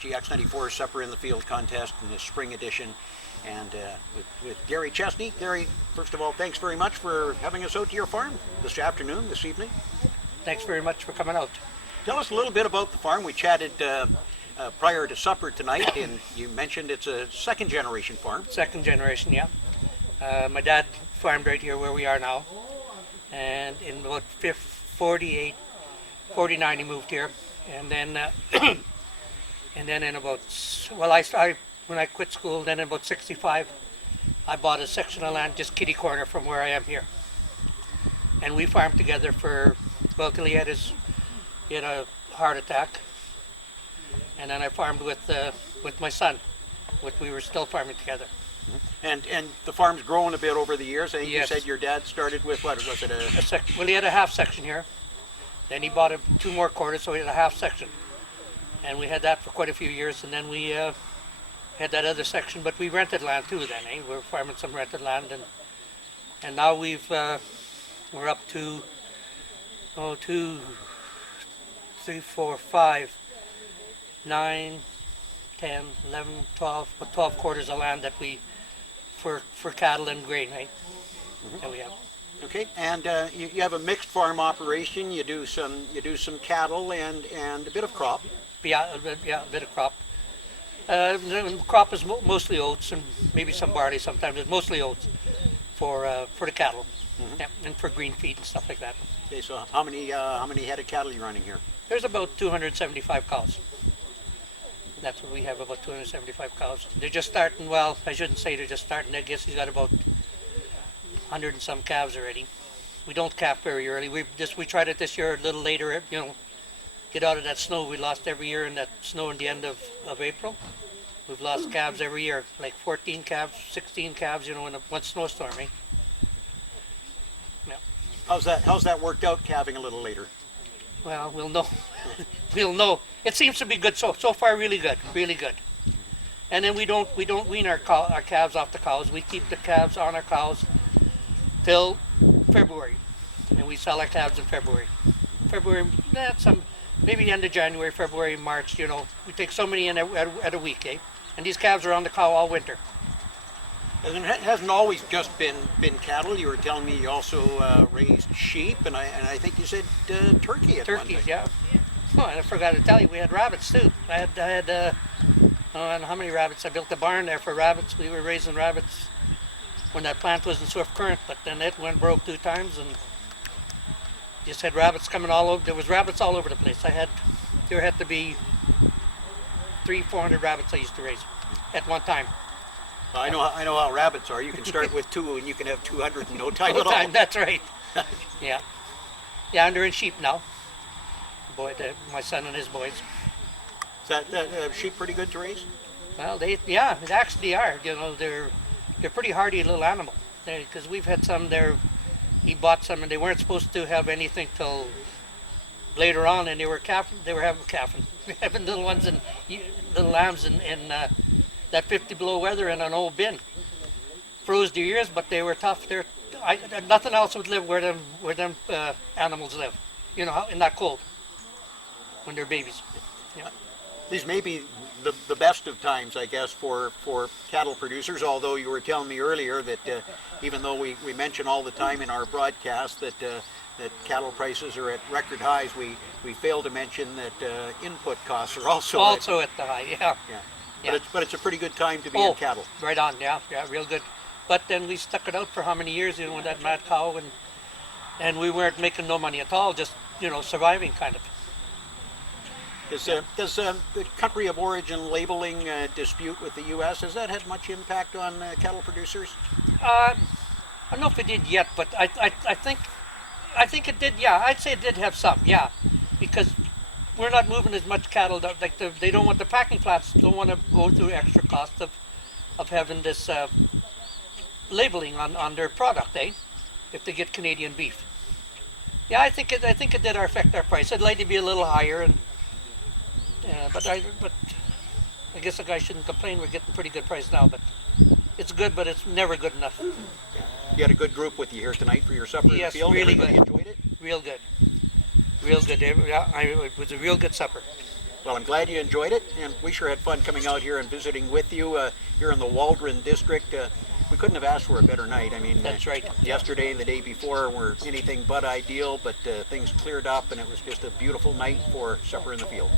GX94 Supper in the Field contest in the spring edition, and with Gary Chesney. Gary, first of all, thanks very much for having us out to your farm this afternoon, this evening. Thanks very much for coming out. Tell us a little bit about the farm. We chatted prior to supper tonight, and you mentioned it's a second generation farm. Second generation, yeah. My dad farmed right here where we are now, and in about 48, 49 he moved here, and then and then in about, well, when I quit school, then in about 65, I bought a section of land just kitty corner from where I am here, and we farmed together for, well, till he had a heart attack, and then I farmed with my son. We were still farming together. And the farm's grown a bit over the years. I think Yes. you said your dad started with, what was it, Well, he had a half section here. Then he bought 2 more quarters, so he had a half section. And we had that for quite a few years, and then we had that other section, but we rented land too then, eh? We were farming some rented land, and now we're up to 2, 3, 4, 5, 9, 10, 11, 12, but 12 quarters of land that we for cattle and grain, right? That we have. Okay, and you have a mixed farm operation. You do some cattle and a bit of crop. Yeah, a bit of crop. The crop is mostly oats and maybe some barley sometimes. It's mostly oats for the cattle, yeah, and for green feed and stuff like that. Okay, so how many head of cattle are you running here? There's about 275 cows. That's what we have, about 275 cows. They're just starting, well, I shouldn't say they're just starting. I guess he's got about 100 and some calves already. We don't calf very early. We tried it this year a little later, get out of that snow we lost every year in that snow in the end of April. We've lost calves every year, like 14 calves, 16 calves, in one snowstorm, eh? Yeah. How's that worked out, calving a little later? Well, we'll know. We'll know. It seems to be good so far. Really good, really good. And then we don't wean our calves off the cows. We keep the calves on our cows till February, and we sell our calves in February. Maybe the end of January, February, March. We take so many in at a week, eh? And these calves are on the cow all winter. And it hasn't always just been cattle. You were telling me you also raised sheep, and I think you said turkey at one time. Turkeys, yeah. Oh, and I forgot to tell you, we had rabbits too. I had I don't know how many rabbits. I built a barn there for rabbits. We were raising rabbits when that plant was in swift current, but then it went broke 2 times, and just had rabbits coming all over. There was rabbits all over the place. There had to be 300-400 rabbits I used to raise at one time. Well, I know how rabbits are. You can start with 2 and you can have 200 in no time at all. That's right. Yeah, and they're in sheep now. My son and his boys. Is that sheep pretty good to raise? Well, they actually are. They're pretty hardy little animal. Because we've had some there. He bought some, and they weren't supposed to have anything till later on, and they were having little ones and little lambs in that 50 below weather in an old bin. Froze their ears, but they were tough. Nothing else would live where them animals live. In that cold when they're babies. Yeah. These may be the best of times, I guess, for cattle producers, although you were telling me earlier that even though we mention all the time in our broadcast that cattle prices are at record highs, we fail to mention that input costs are also at the high, yeah. But it's a pretty good time to be in cattle. Right on, yeah, real good. But then we stuck it out for how many years, with that mad cow, and we weren't making no money at all, just, surviving kind of. Does the country of origin labeling dispute with the U.S., has that had much impact on cattle producers? I don't know if it did yet, but I think it did, yeah. I'd say it did have some, yeah. Because we're not moving as much cattle, they don't want, the packing plants don't want to go through extra cost of having this labeling on their product, eh? If they get Canadian beef. Yeah, I think it did affect our price. I'd like to be a little higher, but I guess the guy shouldn't complain. We're getting pretty good price now, but it's good, but it's never good enough. You had a good group with you here tonight for your supper in the field. Really Everybody good. enjoyed it? Real good. It was a real good supper. Well, I'm glad you enjoyed it, and we sure had fun coming out here and visiting with you here in the Waldron district. We couldn't have asked for a better night. I mean, That's right. Yesterday and the day before were anything but ideal, but things cleared up, and it was just a beautiful night for supper in the field.